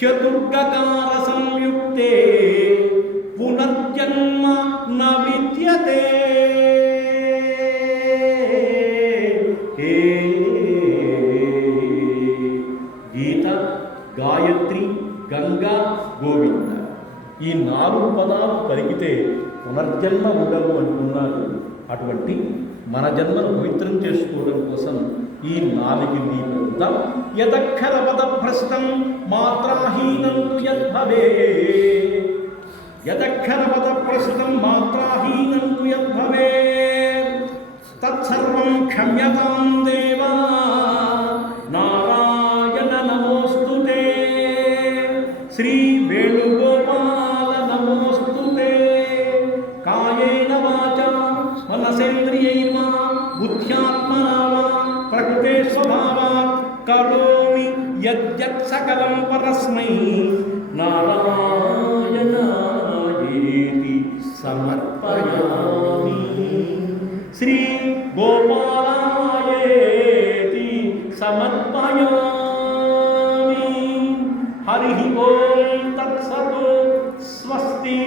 చతుర్గకార సంయుక్తే పునర్జన్మ న విద్యతే. గీత, గాయత్రి, గంగా, గోవింద ఈ 4 పదాలు పలికితే పునర్జన్మ ఉండదు అంటున్నారు. అటువంటి మన జన్మను పవిత్రం చేసుకోవడం కోసం ఈ 4 పొందుతాం. యదక్షర పద భ్రష్టం మాత్రాహీనం తు యద్భవే, యదక్షర పద భ్రష్టం మాత్రాహీనం తు యద్భవే తత్సర్వం క్షమ్యతాం దేవా నారాయణ నమోస్తుతే. శ్రీ వేణుగోపాల నమోస్తుతే. కాయేన వాచా మనసేంద్రియైర్వా బుద్ధ్యాత్మనా వా ప్రకృతే స్వభావాత్ కరోమి యద్యత్ సకలం పరస్మై నారాయణాయేతి సమర్పయామి. శ్రీ గోపాలాయేతి సమర్పయామి. హరి ఓం తత్సత్. స్వస్తి.